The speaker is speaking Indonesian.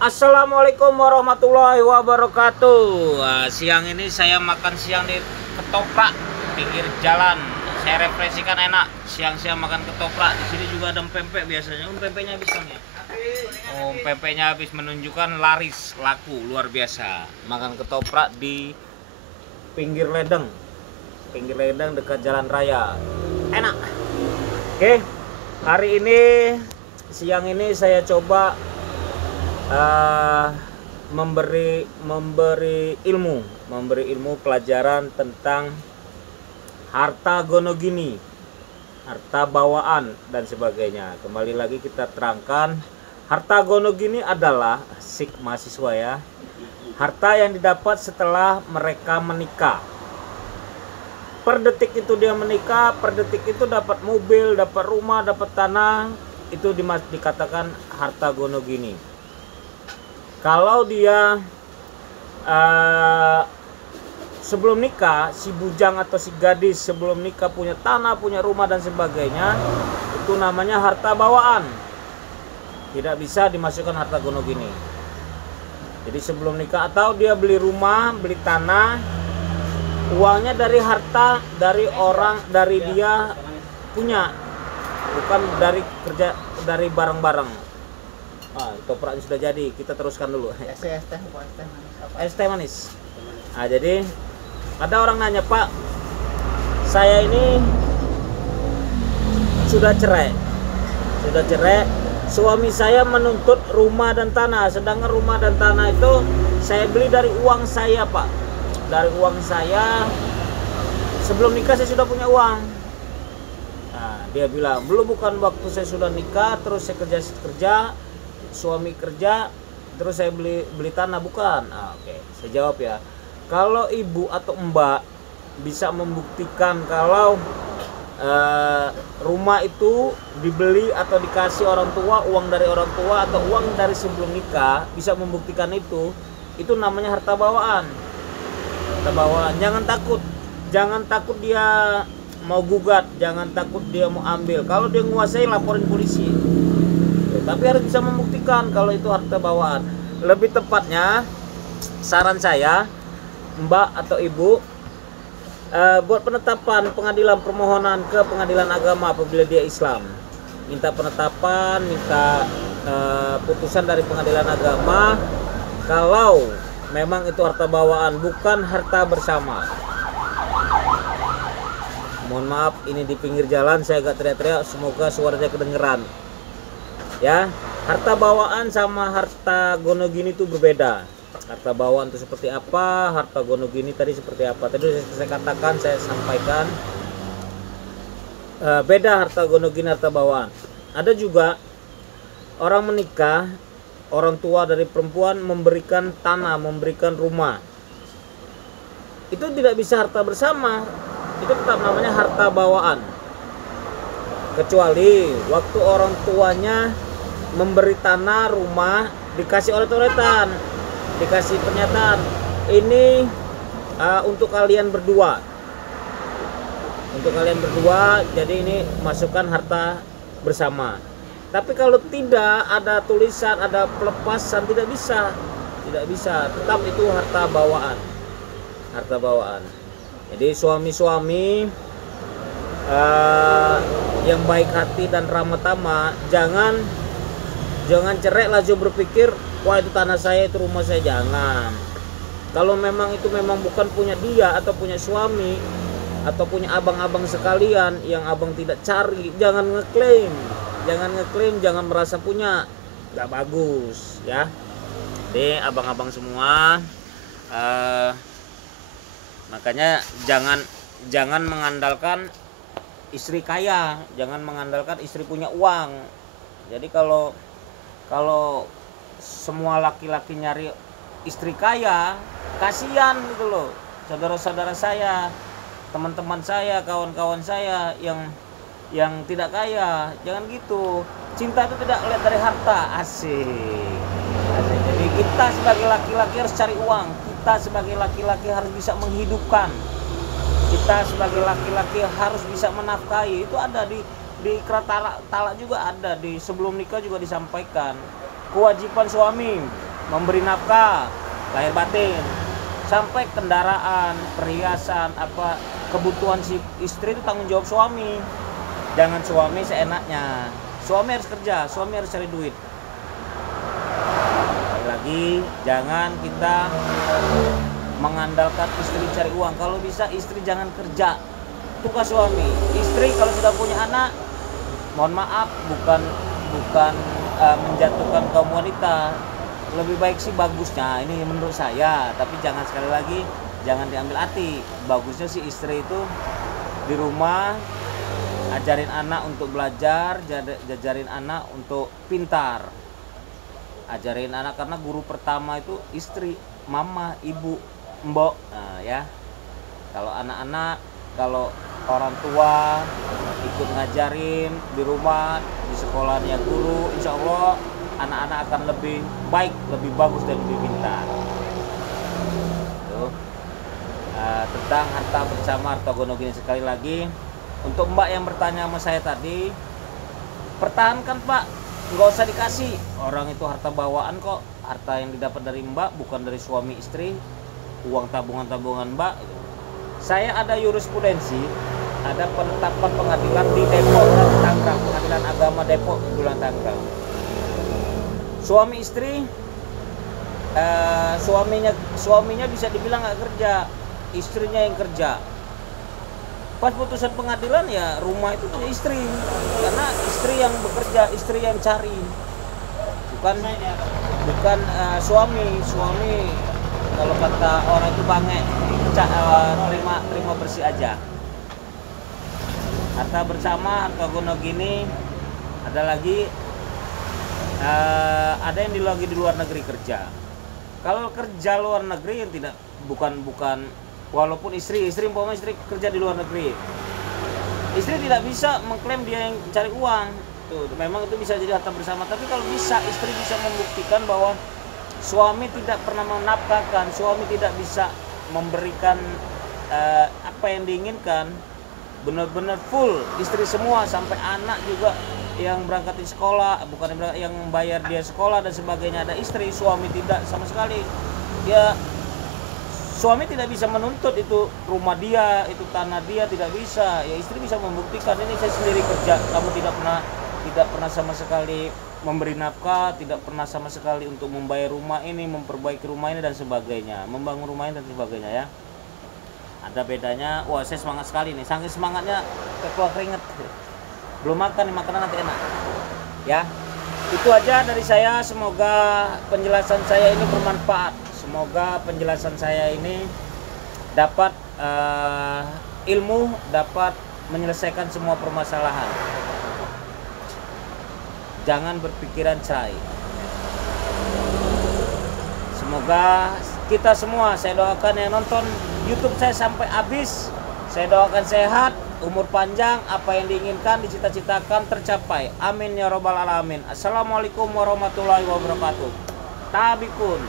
Assalamualaikum warahmatullahi wabarakatuh. Siang ini saya makan siang di ketoprak pinggir jalan. Saya refleksikan enak. Siang-siang makan ketoprak. Di sini juga ada pempek biasanya. Pempeknya habis kan ya? Pempeknya habis, menunjukkan laris, laku luar biasa. Makan ketoprak di pinggir ledeng. Pinggir ledeng dekat jalan raya. Enak. Oke. Hari ini siang ini saya coba memberi ilmu pelajaran tentang harta gonogini, harta bawaan dan sebagainya. Kembali lagi kita terangkan, harta gonogini adalah mahasiswa ya, harta yang didapat setelah mereka menikah. Per detik itu dia menikah, per detik itu dapat mobil, dapat rumah, dapat tanah, itu dikatakan harta gonogini. Kalau dia sebelum nikah, si bujang atau si gadis sebelum nikah punya tanah, punya rumah dan sebagainya, itu namanya harta bawaan. Tidak bisa dimasukkan harta gonogini. Jadi sebelum nikah, atau dia beli rumah, beli tanah, uangnya dari harta dari orang, dari dia punya, bukan dari kerja, dari barang-barang. Ketopraknya sudah jadi, kita teruskan dulu. Es teh manis. Jadi ada orang nanya, Pak, saya ini sudah cerai, suami saya menuntut rumah dan tanah, sedangkan rumah dan tanah itu saya beli dari uang saya, Pak, dari uang saya. Sebelum nikah saya sudah punya uang. Dia bilang, belum, bukan waktu saya sudah nikah terus saya kerja, suami kerja terus saya beli tanah, bukan. Oke. Saya jawab ya, kalau ibu atau mbak bisa membuktikan kalau rumah itu dibeli atau dikasih orang tua, uang dari orang tua atau uang dari sebelum nikah, bisa membuktikan itu namanya harta bawaan. Harta bawaan. Jangan takut dia mau gugat, jangan takut dia mau ambil. Kalau dia menguasai, laporin polisi. Tapi harus bisa membuktikan kalau itu harta bawaan. Lebih tepatnya, saran saya, mbak atau ibu, buat penetapan pengadilan permohonan ke pengadilan agama apabila dia Islam. Minta penetapan, minta putusan dari pengadilan agama kalau memang itu harta bawaan, bukan harta bersama. Mohon maaf, ini di pinggir jalan saya agak teriak-teriak, semoga suaranya kedengeran. Ya, harta bawaan sama harta gonogini itu berbeda. Harta bawaan itu seperti apa, harta gonogini tadi seperti apa. Tadi saya katakan, saya sampaikan, beda harta gonogini, harta bawaan. Ada juga orang menikah, orang tua dari perempuan memberikan tanah, memberikan rumah. Itu tidak bisa harta bersama, itu tetap namanya harta bawaan. Kecuali waktu orang tuanya memberi tanah, rumah, dikasih olet-oletan, dikasih pernyataan, ini untuk kalian berdua, jadi ini masukkan harta bersama. Tapi kalau tidak ada tulisan, ada pelepasan, tidak bisa, tetap itu harta bawaan. Jadi suami-suami yang baik hati dan ramah tamah, jangan cerai langsung berpikir, wah itu tanah saya, itu rumah saya. Jangan. Kalau memang itu memang bukan punya dia atau punya suami atau punya abang-abang sekalian yang abang tidak cari, jangan ngeklaim, jangan merasa punya, nggak bagus ya. Jadi abang-abang semua, makanya jangan mengandalkan istri kaya, jangan mengandalkan istri punya uang. Jadi kalau semua laki-laki nyari istri kaya, kasihan gitu loh. Saudara-saudara saya, teman-teman saya, kawan-kawan saya yang tidak kaya, jangan gitu. Cinta itu tidak lihat dari harta, asik. Jadi kita sebagai laki-laki harus cari uang. Kita sebagai laki-laki harus bisa menghidupkan. Kita sebagai laki-laki harus bisa menafkahi. Itu ada di Iqrar Talak juga ada, di sebelum nikah juga disampaikan. Kewajiban suami memberi nafkah lahir batin, sampai kendaraan, perhiasan, apa kebutuhan si istri itu tanggung jawab suami. Jangan suami seenaknya. Suami harus kerja, suami harus cari duit. Lagi jangan kita mengandalkan istri cari uang. Kalau bisa istri jangan kerja, tugas suami. Istri kalau sudah punya anak, mohon maaf, bukan menjatuhkan kaum wanita, lebih baik sih bagusnya ini menurut saya, tapi jangan sekali lagi jangan diambil hati. Bagusnya sih istri itu di rumah ajarin anak untuk belajar, jajarin anak untuk pintar, ajarin anak, karena guru pertama itu istri, mama, ibu, mbok. Nah, ya, kalau anak-anak, kalau orang tua ikut ngajarin di rumah, di sekolahnya guru, insya Allah anak-anak akan lebih baik, lebih bagus, dan lebih pintar. Tentang harta bersama, harta gono gini, sekali lagi untuk Mbak yang bertanya sama saya tadi, pertahankan Pak, nggak usah dikasih. Orang itu harta bawaan kok, harta yang didapat dari Mbak bukan dari suami istri, uang tabungan-tabungan Mbak. Saya ada jurisprudensi, ada penetapan pengadilan di Depok dan Tangerang, Pengadilan Agama Depok bulan Tangerang. Suami istri, suaminya bisa dibilang nggak kerja, istrinya yang kerja. Pas putusan pengadilan ya rumah itu punya istri, karena istri yang bekerja, istri yang cari, bukan suami. Kalau kata orang itu bange, terima bersih aja. Harta bersama, harta gono gini, ada lagi, ada yang lagi di luar negeri kerja. Kalau kerja luar negeri yang tidak bukan walaupun istri kerja di luar negeri, istri tidak bisa mengklaim dia yang cari uang. Tuh, memang itu bisa jadi harta bersama, tapi kalau bisa istri bisa membuktikan bahwa suami tidak pernah menafkahkan, suami tidak bisa memberikan apa yang diinginkan, benar-benar full istri semua, sampai anak juga yang berangkat di sekolah, bukan yang membayar dia sekolah dan sebagainya, ada istri, suami tidak sama sekali. Ya, suami tidak bisa menuntut itu rumah dia, itu tanah dia, tidak bisa. Ya istri bisa membuktikan, ini saya sendiri kerja, kamu tidak pernah sama sekali memberi nafkah, tidak pernah sama sekali untuk membayar rumah ini, memperbaiki rumah ini dan sebagainya, membangun rumah ini dan sebagainya, ya. Ada bedanya. Wah, saya semangat sekali nih, saking semangatnya keluar keringet. Belum makan nih, makanan nanti enak. Ya, itu aja dari saya. Semoga penjelasan saya ini bermanfaat. Semoga penjelasan saya ini dapat ilmu, dapat menyelesaikan semua permasalahan. Jangan berpikiran cair. Semoga kita semua, saya doakan yang nonton YouTube saya sampai habis, saya doakan sehat, umur panjang, apa yang diinginkan, dicita-citakan tercapai. Amin ya robbal alamin. Assalamualaikum warahmatullahi wabarakatuh. Tabikun.